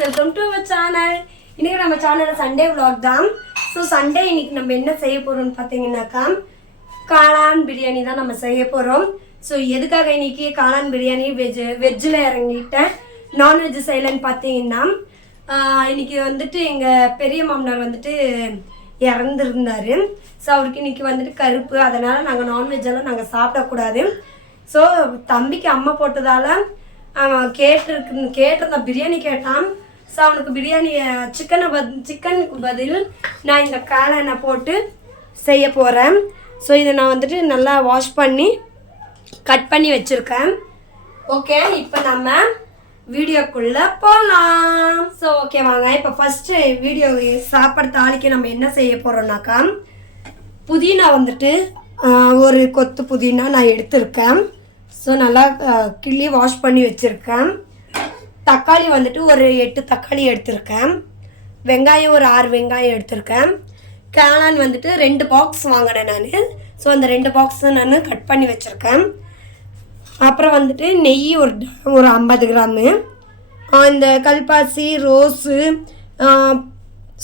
Welcome to our channel இன்னைக்கு நம்ம channel Sunday vlog தான். ஸோ சண்டே இன்னைக்கு நம்ம என்ன செய்ய போகிறோம்னு பார்த்தீங்கன்னாக்கா காளான் பிரியாணி தான் நம்ம செய்ய போகிறோம் ஸோ எதுக்காக இன்னைக்கு காளான் பிரியாணி வெஜ் வெஜ்ஜில் இறங்கிட்டேன். நான்வெஜ் செய்யலைன்னு பார்த்தீங்கன்னா இன்றைக்கி இன்னைக்கு வந்துட்டு எங்கள் பெரிய மாமனார் வந்துட்டு இறந்துருந்தார். ஸோ அவருக்கு இன்னைக்கு வந்துட்டு கருப்பு. அதனால் நாங்கள் நான்வெஜ்ஜெல்லாம் நாங்கள் சாப்பிடக்கூடாது. ஸோ தம்பிக்கு அம்மா போட்டதால் அவன் கேட்டிருக்கு கேட்டிருந்தான் பிரியாணி கேட்டான். ஸோ அவனுக்கு பிரியாணி சிக்கனை பத் சிக்கனுக்கு பதில் நான் இந்த காளானை போட்டு செய்ய போகிறேன் ஸோ இதை நான் வந்துட்டு நல்லா வாஷ் பண்ணி கட் பண்ணி வச்சுருக்கேன். ஓகே இப்போ நம்ம வீடியோக்குள்ளே போகலாம் ஸோ ஓகே வாங்க. இப்போ ஃபஸ்ட்டு வீடியோ சாப்பாடு தாளிக்க நம்ம என்ன செய்ய போகிறோம்னாக்கா புதினா வந்துட்டு ஒரு கொத்து புதினா நான் எடுத்திருக்கேன். ஸோ நல்லா கிள்ளி வாஷ் பண்ணி வச்சுருக்கேன். தக்காளி வந்துட்டு ஒரு எட்டு தக்காளி எடுத்திருக்கேன். வெங்காயம் ஒரு ஆறு வெங்காயம் எடுத்திருக்கேன். கேளான் வந்துட்டு ரெண்டு பாக்ஸ் வாங்கினேன் நான். ஸோ அந்த ரெண்டு பாக்ஸ் நான் கட் பண்ணி வச்சுருக்கேன். அப்புறம் வந்துட்டு நெய் ஒரு ஒரு ஐம்பது கிராமு. இந்த கல்பாசி ரோஸு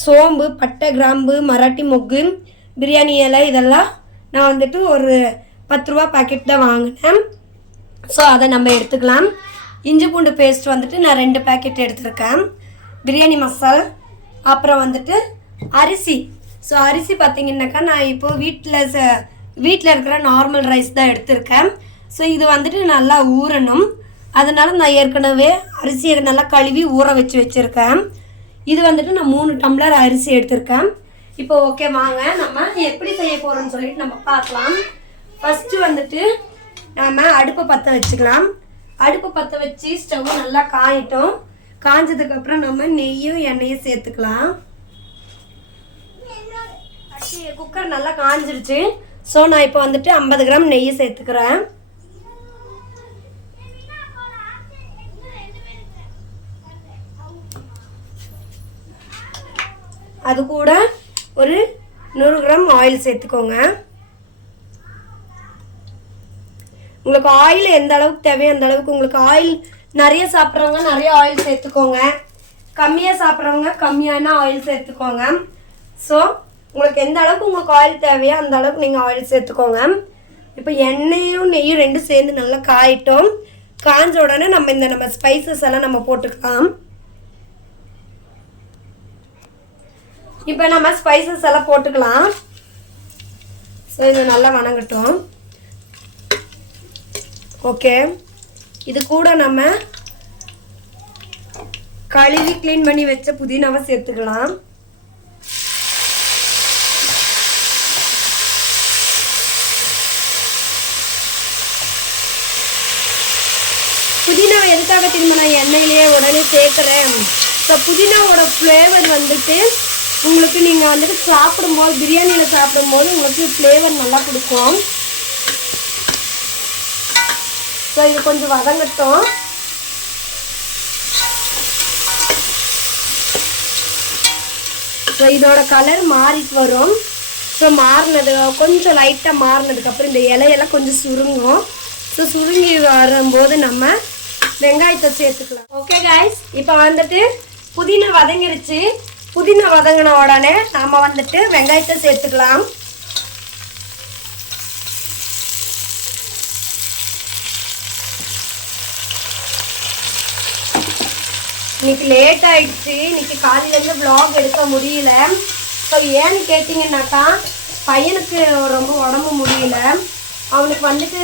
சோம்பு பட்டை கிராம்பு மராட்டி மொக்கு பிரியாணி இலை இதெல்லாம் நான் வந்துட்டு ஒரு பத்து ரூபா பாக்கெட் தான் வாங்கினேன். ஸோ அதை நம்ம எடுத்துக்கலாம். இஞ்சி பூண்டு பேஸ்ட் வந்துட்டு நான் ரெண்டு பேக்கெட் எடுத்திருக்கேன். பிரியாணி மசால் அப்புறம் வந்துட்டு அரிசி. ஸோ அரிசி பார்த்தீங்கன்னாக்கா நான் இப்போது வீட்டில் ச வீட்டில் இருக்கிற நார்மல் ரைஸ் தான் எடுத்திருக்கேன். ஸோ இது வந்துட்டு நல்லா ஊறணும். அதனால் நான் ஏற்கனவே அரிசியை நல்லா கழுவி ஊற வச்சு வச்சுருக்கேன். இது வந்துட்டு நான் மூணு டம்ளர் அரிசி எடுத்திருக்கேன். இப்போ ஓகே வாங்க. நம்ம எப்படி செய்ய போகிறோம்னு சொல்லிட்டு நம்ம பார்க்கலாம். ஃபஸ்ட்டு வந்துட்டு நாம் அடுப்பை பற்ற வச்சுக்கலாம். அடுப்பு பற்ற வச்சு ஸ்டவ் நல்லா காயட்டும். காஞ்சதுக்கப்புறம் நம்ம நெய்யும் எண்ணெயும் சேர்த்துக்கலாம். குக்கர் நல்லா காஞ்சிருச்சு. ஸோ நான் இப்போ வந்துட்டு ஐம்பது கிராம் நெய் சேர்த்துக்கிறேன். அது கூட ஒரு நூறு கிராம் ஆயில் சேர்த்துக்கோங்க. உங்களுக்கு ஆயில் எந்த அளவுக்கு தேவையோ அந்த அளவுக்கு உங்களுக்கு ஆயில் நிறைய சாப்பிட்றவங்க நிறைய ஆயில் சேர்த்துக்கோங்க. கம்மியாக சாப்பிட்றவங்க கம்மியான ஆயில் சேர்த்துக்கோங்க. ஸோ உங்களுக்கு எந்த அளவுக்கு உங்களுக்கு ஆயில் தேவையோ அந்த அளவுக்கு நீங்கள் ஆயில் சேர்த்துக்கோங்க. இப்போ எண்ணெயும் நெய்யும் ரெண்டும் சேர்ந்து நல்லா காயிட்டோம். காஞ்ச உடனே நம்ம இந்த நம்ம ஸ்பைசஸ் எல்லாம் நம்ம போட்டுக்கலாம். இப்போ நம்ம ஸ்பைசஸ் எல்லாம் போட்டுக்கலாம். ஸோ இது நல்லா வணங்கட்டும். ஓகே. இது கூட நம்ம கழுவி க்ளீன் பண்ணி வச்ச புதினாவை சேர்த்துக்கலாம். புதினாவை எதுக்காக திரும்ப நான் எண்ணெயிலேயே உடனே சேர்க்குறேன். ஸோ புதினாவோட ஃப்ளேவர் வந்துட்டு உங்களுக்கு நீங்கள் வந்துட்டு சாப்பிடும்போது பிரியாணியில் சாப்பிடும்போது உங்களுக்கு ஃப்ளேவர் நல்லா கொடுக்கும். ஸோ இது கொஞ்சம் வதங்கட்டும். ஸோ இதோட கலர் மாறிட்டு வரும். ஸோ மாறினது கொஞ்சம் லைட்டாக மாறினதுக்கப்புறம் இந்த இலையெல்லாம் கொஞ்சம் சுருங்கும். ஸோ சுருங்கி வரும்போது நம்ம வெங்காயத்தை சேர்த்துக்கலாம். ஓகே காய்ஸ் இப்போ வந்துட்டு புதினா வதங்கிருச்சு. புதினா வதங்கின உடனே நம்ம வந்துட்டு வெங்காயத்தை சேர்த்துக்கலாம். இன்னைக்கு லேட் ஆயிடுச்சு. இன்னைக்கு காலையிலேருந்து vlog எடுக்க முடியல. ஸோ ஏன்னு கேட்டிங்கன்னாக்கா பையனுக்கு ரொம்ப உடம்பு முடியல. அவனுக்கு வந்துட்டு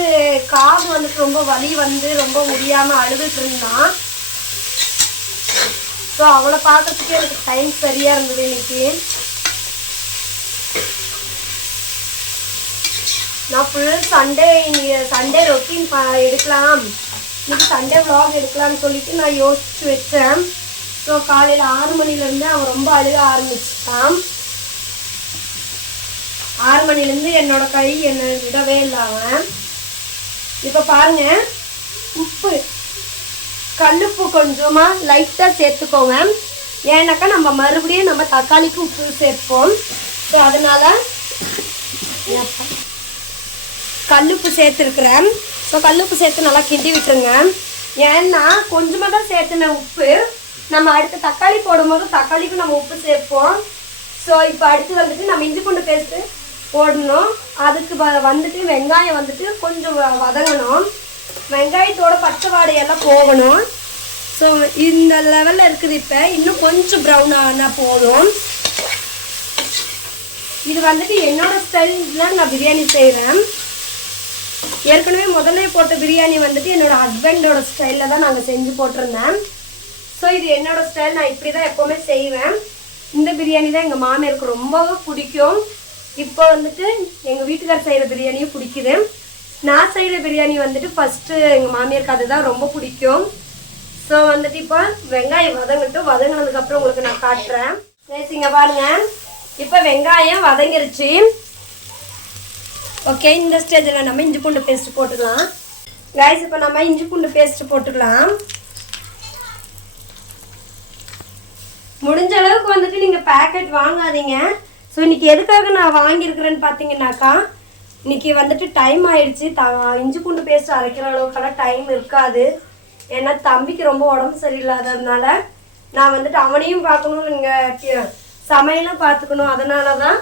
காது வந்துட்டு ரொம்ப வலி வந்து ரொம்ப முடியாமல் அழுதுட்டு இருந்தான். ஸோ அவளை பார்க்கறதுக்கு எனக்கு டைம் சரியாக இருந்தது இன்னைக்கு. நான் ஃபுல் சண்டே இங்கே சண்டே ரொட்டீன் ப எடுக்கலாம். இன்னைக்கு சண்டே விலாக் எடுக்கலாம்னு சொல்லிட்டு நான் யோசிச்சு வச்சேன். ஸோ காலையில் ஆறு மணிலேருந்து அவன் ரொம்ப அழுக ஆரம்பிச்சிட்டான். ஆறு மணிலேருந்து என்னோட கை என்னை விடவே இல்லை அவன். இப்போ பாருங்க உப்பு. கல்லுப்பு கொஞ்சமாக லைட்டாக சேர்த்துக்கோங்க. ஏன்னாக்கா நம்ம மறுபடியும் நம்ம தக்காளிக்கு உப்பு சேர்ப்போம். ஸோ அதனால் கல்லுப்பு சேர்த்துருக்குறேன். ஸோ கல்லுப்பு சேர்த்து நல்லா கிண்டி விட்டுருங்க. ஏன்னா கொஞ்சமாக தான் சேர்த்துன உப்பு. நம்ம அடுத்து தக்காளி போடும்போது தக்காளிக்கும் நம்ம உப்பு சேர்ப்போம். ஸோ இப்போ அடுத்து வந்துட்டு நம்ம இஞ்சி பூண்டு பேஸ்ட்டு போடணும். அதுக்கு வ- வந்துட்டு வெங்காயம் வந்துட்டு கொஞ்சம் வ- வதங்கணும். வெங்காயத்தோட பச்சை வாடையெல்லாம் போகணும். ஸோ இந்த லெவலில் இருக்குது இப்போ. இன்னும் கொஞ்சம் ப்ரௌன் ஆனால் போதும். இது வந்துட்டு என்னோட ஸ்டைலில் நான் பிரியாணி செய்கிறேன் ஏற்கனவே முதல்ல போட்ட பிரியாணி வந்துட்டு என்னோட ஹஸ்பண்டோட ஸ்டைலில் தான் நாங்கள் செஞ்சு போட்டிருந்தேன். ஸோ இது என்னோட ஸ்டைல் நான் இப்படி தான் எப்போவுமே செய்வேன். இந்த பிரியாணி தான் எங்கள் மாமியாருக்கு ரொம்பவே பிடிக்கும். இப்போ வந்துட்டு எங்கள் வீட்டுக்கார் செய்கிற பிரியாணியும் பிடிக்குது. நான் செய்கிற பிரியாணி வந்துட்டு ஃபஸ்ட்டு எங்கள் மாமியாருக்கு அதுதான் ரொம்ப பிடிக்கும். ஸோ வந்துட்டு இப்போ வெங்காயம் வதங்கட்டும். வதங்கினதுக்கப்புறம் உங்களுக்கு நான் காட்டுறேன். பேசிங்க பாருங்கள் இப்போ வெங்காயம் வதங்கிருச்சு. ஓகே இந்த ஸ்டேஜில் நம்ம இஞ்சி பூண்டு பேஸ்ட் போட்டுக்கலாம். கைஸ் இப்போ நம்ம இஞ்சி பூண்டு பேஸ்ட் போட்டுக்கலாம். முடிஞ்ச அளவுக்கு வந்துட்டு நீங்கள் பேக்கெட் வாங்காதீங்க. ஸோ இன்றைக்கி எதுக்காக நான் வாங்கியிருக்கிறேன்னு பார்த்தீங்கன்னாக்கா இன்றைக்கி வந்துட்டு டைம் ஆயிடுச்சு. த இஞ்சி பூண்டு பேஸ்ட் அரைக்கிற அளவுக்கெல்லாம் டைம் இருக்காது. ஏன்னா தம்பிக்கு ரொம்ப உடம்பு சரியில்லாததுனால நான் வந்துட்டு அவனையும் பார்க்கணும் நீங்கள் சமையலும் பார்த்துக்கணும். அதனால தான்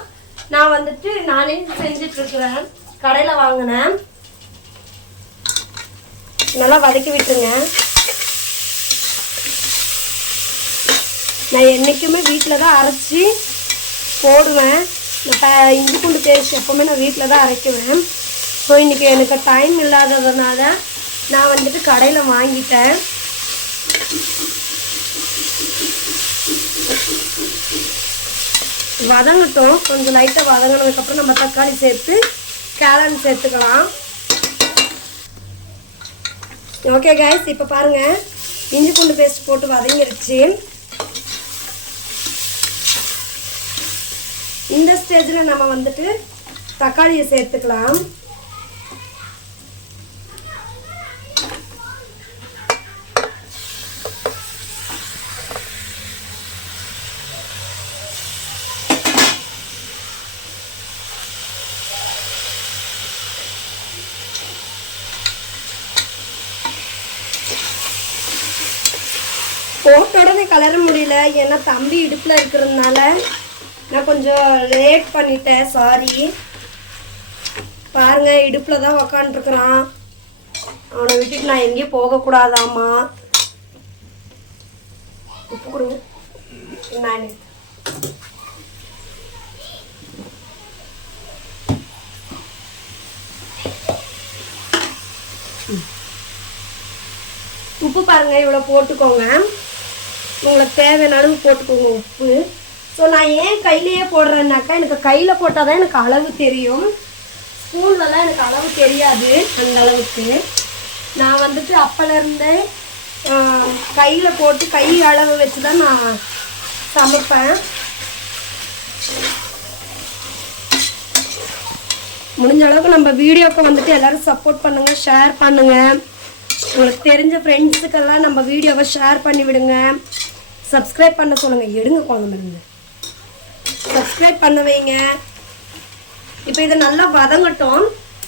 நான் வந்துட்டு நானே செஞ்சுட்டு இருக்கிறேன் கடையில் வாங்கினேன். நல்லா வதக்கி விட்டுருங்க. நான் என்றைக்குமே வீட்டில் தான் அரைச்சி போடுவேன். நான் இஞ்சி பூண்டு பேஸ்ட் எப்போவுமே நான் வீட்டில் தான் அரைக்குவேன். ஸோ இன்றைக்கி எனக்கு டைம் இல்லாததுனால நான் வந்துட்டு கடையில் வாங்கிட்டேன். வதங்கட்டும். கொஞ்சம் லைட்டாக வதங்கினதுக்கப்புறம் நம்ம தக்காளி சேர்த்து கேரட் சேர்த்துக்கலாம். ஓகே கைஸ் இப்போ பாருங்கள் இஞ்சி பூண்டு பேஸ்ட் போட்டு வதங்கிருச்சு. இந்த ஸ்டேஜில் நம்ம வந்துட்டு தக்காளியை சேர்த்துக்கலாம். வளர முடியல. ஏன்னா தம்பி இடுப்பில் இருக்கிறதுனால நான் கொஞ்சம் லேட் பண்ணிட்டேன். சாரி பாருங்க இடுப்பில் தான் உக்காண்ட்ருக்குறான் அவனை விட்டுட்டு நான் எங்கேயும் போகக்கூடாதாம்மா. உப்பு கொடுங்க நான் உப்பு பாருங்க இவ்வளோ போட்டுக்கோங்க. உங்களுக்கு தேவையான அளவு போட்டுக்கோங்க உப்பு. ஸோ நான் ஏன் கையிலேயே போடுறேன்னாக்கா எனக்கு கையில் போட்டால் தான் எனக்கு அளவு தெரியும். ஸ்கூல்லலாம் எனக்கு அளவு தெரியாது அந்த அளவுக்கு. நான் வந்துட்டு அப்போலேருந்தே கையில் போட்டு கை அளவு வச்சு தான் நான் சமைப்பேன். முடிஞ்ச அளவுக்கு நம்ம வீடியோக்கு வந்துட்டு எல்லோரும் சப்போர்ட் பண்ணுங்கள் ஷேர் பண்ணுங்கள் உங்களுக்கு தெரிஞ்ச ஃப்ரெண்ட்ஸுக்கெல்லாம் நம்ம வீடியோவை ஷேர் பண்ணி விடுங்க சப்ஸ்கிரைப் பண்ண சொல்லுங்க. எடுங்க குழந்தைங்க சப்ஸ்கிரைப் பண்ண வைங்க. இப்போ இதை நல்லா வதங்கட்டும்.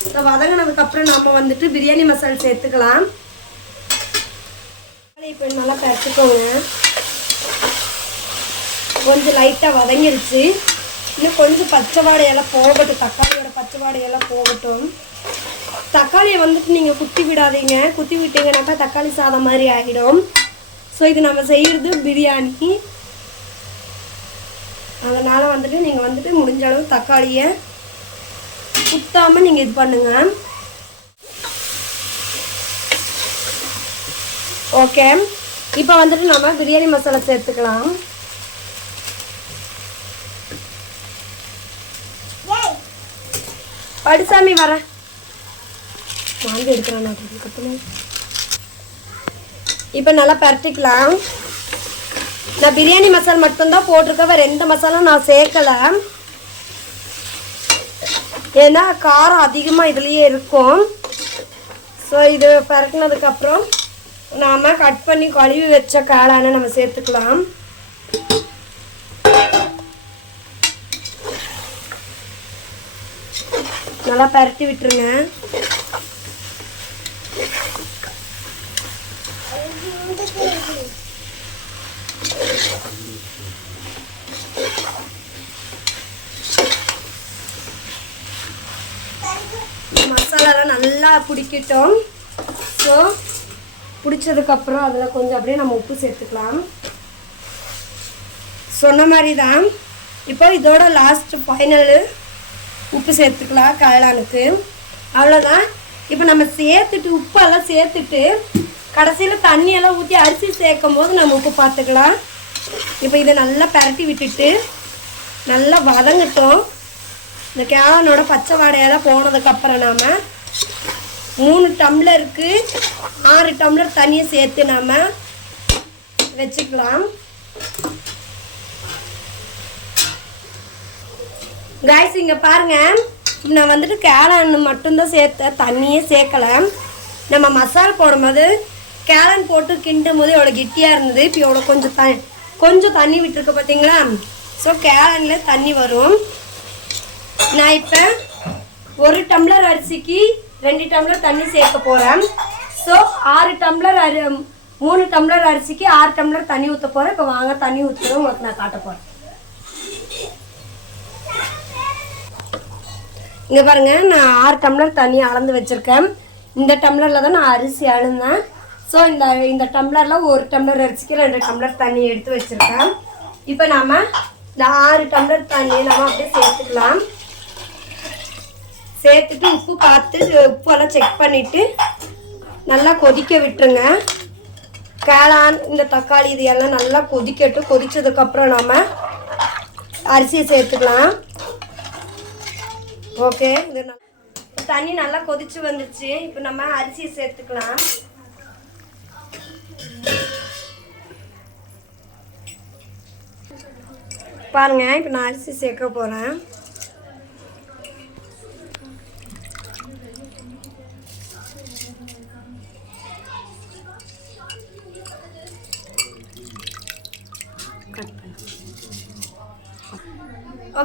இதை வதங்கினதுக்கப்புறம் நம்ம வந்துட்டு பிரியாணி மசாலா சேர்த்துக்கலாம். இப்போ நல்லா கரைச்சிக்கோங்க கொஞ்சம் லைட்டாக வதங்கிருச்சு. இன்னும் கொஞ்சம் பச்சை வாடையெல்லாம் போகட்டும். தக்காளியோட பச்சை வாடையெல்லாம் போகட்டும். தக்காளியை வந்துட்டு நீங்கள் குத்தி விடாதீங்க. குத்தி விட்டீங்கன்னாக்கா தக்காளி சாதம் மாதிரி ஆகிடும். ஸோ இது நம்ம செய்கிறது பிரியாணி. அதனால் வந்துட்டு நீங்கள் வந்துட்டு முடிஞ்ச அளவு தக்காளியை குத்தாமல் நீங்கள் இது பண்ணுங்கள் ஓகே இப்போ வந்துட்டு நம்ம பிரியாணி மசாலா சேர்த்துக்கலாம். படுசாமி வரேன் வாங்கி எடுக்கிறேன் நான். கற்றுனேன் இப்போ நல்லா பரட்டிக்கலாம். நான் பிரியாணி மசாலா மட்டும்தான் போட்டிருக்கேன். வேறு எந்த மசாலாவும் நான் சேர்க்கலை. ஏன்னா காரம் அதிகமாக இதுலேயே இருக்கும். ஸோ இது பரட்டினதுக்கப்புறம் நாம் கட் பண்ணி கழுவி வச்ச காளானை நம்ம சேர்த்துக்கலாம். நல்லா பரட்டி விட்டுருங்க மசாலாலாம் நல்லா பிடிக்கட்டும். ஸோ பிடிச்சதுக்கப்புறம் அதில் கொஞ்சம் அப்படியே நம்ம உப்பு சேர்த்துக்கலாம். சொன்ன மாதிரி தான் இப்போ இதோட லாஸ்ட் ஃபைனலு உப்பு சேர்த்துக்கலாம் காளானுக்கு. அவ்வளோதான் இப்போ நம்ம சேர்த்துட்டு உப்பெல்லாம் சேர்த்துட்டு கடைசியில் தண்ணியெல்லாம் ஊற்றி அரிசி சேர்க்கும் போது நம்ம உப்பு பார்த்துக்கலாம். இப்போ இதை நல்லா பரட்டி விட்டுட்டு நல்லா வதங்கட்டும். இந்த கேளனோட பச்சை வாடையெல்லாம் போனதுக்கப்புறம் நாம் மூணு டம்ளருக்கு ஆறு டம்ளர் தண்ணியை சேர்த்து நாம் வச்சுக்கலாம். காய்ஸ் இங்கே பாருங்க. நான் வந்துட்டு கேளான் மட்டும்தான் சேர்த்தேன் தண்ணியே சேர்க்கலை. நம்ம மசாலா போடும்போது கேளன் போட்டு கிண்டும் போது எவ்வளோ கெட்டியாக இருந்தது. இப்போ எவ்வளோ கொஞ்சம் த கொஞ்சம் தண்ணி விட்டுருக்கு பார்த்தீங்களா ஸோ கேளனில் தண்ணி வரும். நான் இப்போ ஒரு டம்ளர் அரிசிக்கு ரெண்டு டம்ளர் தண்ணி சேர்க்க போகிறேன் ஸோ ஆறு டம்ளர் அரி மூணு டம்ளர் அரிசிக்கு ஆறு டம்ளர் தண்ணி ஊற்ற போகிறேன் இப்போ வாங்க தண்ணி ஊற்றுறோம் உங்களுக்கு நான் காட்ட போகிறேன் இங்கே பாருங்க நான் ஆறு டம்ளர் தண்ணி அளந்து வச்சுருக்கேன். இந்த டம்ளரில் தான் நான் அரிசி அழுந்தேன். ஸோ இந்த இந்த டம்ளரில் ஒரு டம்ளர் அரிசிக்கு ரெண்டு டம்ளர் தண்ணி எடுத்து வச்சுருக்கேன். இப்போ நாம் இந்த ஆறு டம்ளர் தண்ணி நம்ம அப்படியே சேர்த்துக்கலாம். சேர்த்துட்டு உப்பு பார்த்து உப்பெல்லாம் செக் பண்ணிவிட்டு நல்லா கொதிக்க விட்டுருங்க. கேளான் இந்த தக்காளி இது எல்லாம் நல்லா கொதிக்கட்டும். கொதித்ததுக்கப்புறம் நம்ம அரிசியை சேர்த்துக்கலாம். ஓகே இது தண்ணி நல்லா கொதிச்சு வந்துருச்சு. இப்போ நம்ம அரிசியை சேர்த்துக்கலாம். பாருங்க இப்போ நான் அரிசி சேர்க்க போகிறேன்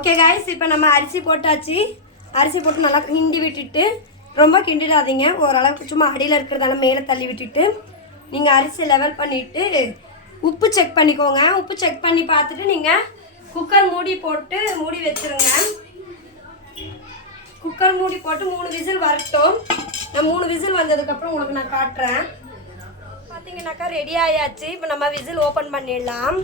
ஓகே காய்ஸ் இப்போ நம்ம அரிசி போட்டாச்சு. அரிசி போட்டு நல்லா கிண்டி விட்டுட்டு ரொம்ப கிண்டிடாதீங்க. ஓரளவுக்கு சும்மா அடியில் இருக்கிறதால மேலே தள்ளி விட்டுட்டு நீங்கள் அரிசி லெவல் பண்ணிவிட்டு உப்பு செக் பண்ணிக்கோங்க. உப்பு செக் பண்ணி பார்த்துட்டு நீங்கள் குக்கர் மூடி போட்டு மூடி வச்சுருங்க. குக்கர் மூடி போட்டு மூணு விசில் வரட்டும். நான் மூணு விசில் வந்ததுக்கப்புறம் உங்களுக்கு நான் காட்டுறேன். பார்த்தீங்கன்னாக்கா ரெடி ஆயாச்சு. இப்போ நம்ம விசில் ஓப்பன் பண்ணிடலாம்.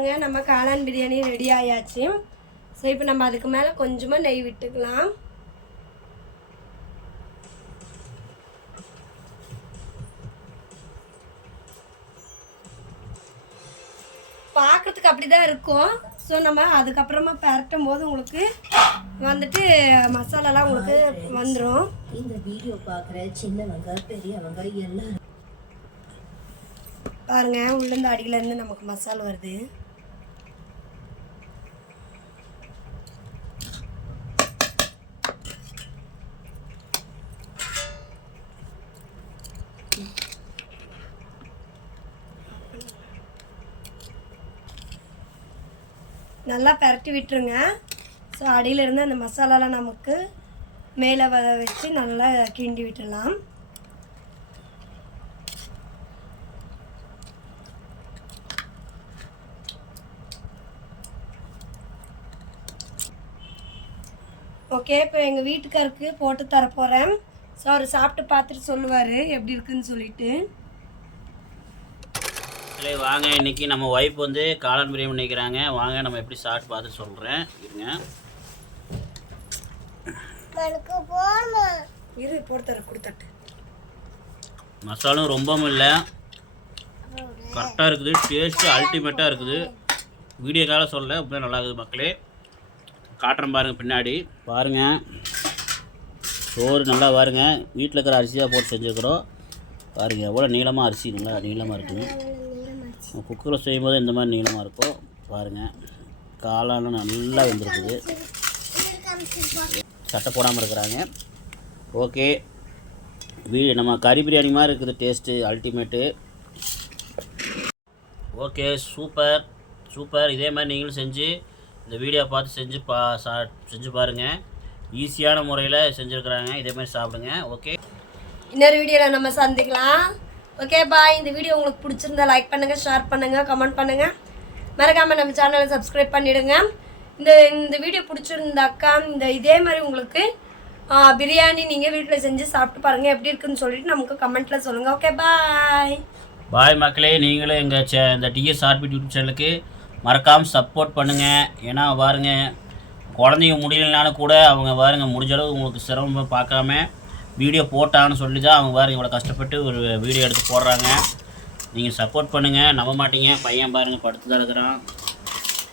பாருங்க நம்ம காளான் பிரியாணி ரெடி ஆயாச்சு. ஸோ இப்போ நம்ம அதுக்கு மேலே கொஞ்சமாக நெய் விட்டுக்கலாம். பார்க்கறதுக்கு அப்படி தான் இருக்கும். ஸோ நம்ம அதுக்கப்புறமா பரட்டும் போது உங்களுக்கு வந்துட்டு மசாலாலாம் உங்களுக்கு வந்துடும் இந்த வீடியோ பார்க்குற சின்னவங்க பெரியவங்க எல்லாரும் பாருங்க உள்ளேருந்து அடியிலேருந்து நமக்கு மசாலா வருது. நல்லா பரட்டி விட்டுருங்க. ஸோ அடியிலிருந்து அந்த மசாலாலாம் நமக்கு மேலே வர வச்சு நல்லா கிண்டி விட்டுடலாம். ஓகே இப்போ எங்கள் வீட்டுக்காருக்கு போட்டு தர போகிறேன் ஸோ அவர் சாப்பிட்டு பார்த்துட்டு சொல்லுவார் எப்படி இருக்குன்னு சொல்லிட்டு. சரி வாங்க. இன்னைக்கு நம்ம ஒய்ஃப் வந்து காளான் பிரியாணி பண்ணிக்கிறாங்க. வாங்க நம்ம எப்படி சாப்பிட்டு பார்த்து சொல்கிறேன் இருங்க. இரு போட்டு கொடுத்தட்டு மசாலும் ரொம்பவும் இல்லை. கரெக்டாக இருக்குது. டேஸ்ட்டு அல்டிமேட்டாக இருக்குது. வீடியோக்காக சொல்ல ரொம்ப நல்லா இருக்குது மக்களே. காட்டுறேன் பாருங்கள் பின்னாடி. பாருங்கள் சோறு நல்லா பாருங்க. வீட்டில் இருக்கிற அரிசியாக போட்டு செஞ்சுருக்குறோம் பாருங்கள் எவ்வளோ நீளமாக அரிசி நல்லா நீளமாக இருக்குங்க குக்கரில் செய்யும்போது இந்த மாதிரி நீளமாக இருக்கும். பாருங்கள் காளான நல்லா வெந்திருக்குது. சட்டை போடாமல் இருக்கிறாங்க. ஓகே. வீ நம்ம கறி பிரியாணி மாதிரி இருக்குது. Taste ultimate okay super. Super. இதே மாதிரி நீங்களும் செஞ்சு இந்த வீடியோ பார்த்து செஞ்சு பா சா செஞ்சு பாருங்கள் ஈஸியான முறையில் செஞ்சுருக்குறாங்க. இதே மாதிரி சாப்பிடுங்க. ஓகே. இன்னொரு வீடியோவில் நம்ம சந்திக்கலாம். ஓகே பாய் இந்த வீடியோ உங்களுக்கு பிடிச்சிருந்தா லைக் பண்ணுங்கள் ஷேர் பண்ணுங்கள் கமெண்ட் பண்ணுங்கள் மறக்காமல் நம்ம சேனலை சப்ஸ்கிரைப் பண்ணிவிடுங்க இந்த இந்த வீடியோ பிடிச்சிருந்தாக்கா இந்த இதே மாதிரி உங்களுக்கு பிரியாணி நீங்கள் வீட்டில் செஞ்சு சாப்பிட்டு பாருங்கள் எப்படி இருக்குன்னு சொல்லிட்டு நமக்கு கமெண்ட்டில் சொல்லுங்கள் ஓகே பாய் பாய் மக்களே நீங்களும் எங்கள் சே இந்த டிஎஸ் ஆர்பி யூடியூப் சேனலுக்கு மறக்காமல் சப்போர்ட் பண்ணுங்கள் ஏன்னா பாருங்கள் குழந்தைங்க முடியலனாலும் கூட அவங்க பாருங்கள் முடிஞ்ச அளவு உங்களுக்கு சிரமம் பார்க்காம வீடியோ போட்டான்னு சொல்லி தான் அவங்க பாருங்க இவ்வளோ கஷ்டப்பட்டு ஒரு வீடியோ எடுத்து போடுறாங்க. நீங்கள் சப்போர்ட் பண்ணுங்கள் நம்ப மாட்டீங்க. பையன் பாருங்கள் படுத்து தான் இருக்கிறான்.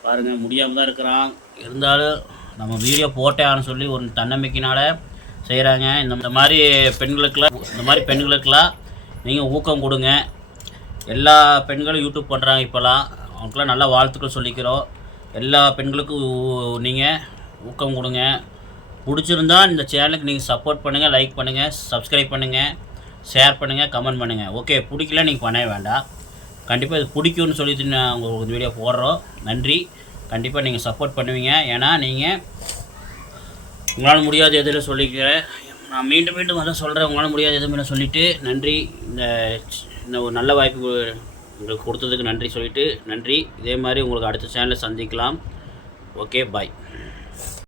பாருங்கள் முடியாமல் தான் இருக்கிறான். இருந்தாலும் நம்ம வீடியோ போட்டேன்னு சொல்லி ஒரு தன்னம்பிக்கையினால் செய்கிறாங்க இந்த மாதிரி பெண்களுக்கெல்லாம் இந்த மாதிரி பெண்களுக்கெல்லாம் நீங்கள் ஊக்கம் கொடுங்க. எல்லா பெண்களும் யூடியூப் பண்ணுறாங்க இப்போலாம் அவங்களுக்குலாம் நல்ல வாழ்த்துக்கள் சொல்லிக்கிறோம். எல்லா பெண்களுக்கும் நீங்கள் ஊக்கம் கொடுங்க. பிடிச்சிருந்தா இந்த சேனலுக்கு நீங்கள் சப்போர்ட் பண்ணுங்கள் லைக் பண்ணுங்கள் சப்ஸ்கிரைப் பண்ணுங்கள் ஷேர் பண்ணுங்கள் கமெண்ட் பண்ணுங்கள் ஓகே பிடிக்கல நீங்கள் பண்ண வேண்டாம். கண்டிப்பாக இது பிடிக்கும்னு சொல்லிட்டு நான் உங்களுக்கு வீடியோ போடுறோம். நன்றி. கண்டிப்பாக நீங்கள் சப்போர்ட் பண்ணுவீங்க. ஏன்னா நீங்கள் உங்களால் முடியாத எதில் சொல்லிக்கிறேன் நான் மீண்டும் மீண்டும் அதான் சொல்கிறேன் உங்களால் முடியாத எதுவுமே சொல்லிவிட்டு நன்றி. இந்த இந்த ஒரு நல்ல வாய்ப்பு உங்களுக்கு கொடுத்ததுக்கு நன்றி சொல்லிவிட்டு நன்றி. இதே மாதிரி உங்களுக்கு அடுத்த சேனலில் சந்திக்கலாம். Okay bye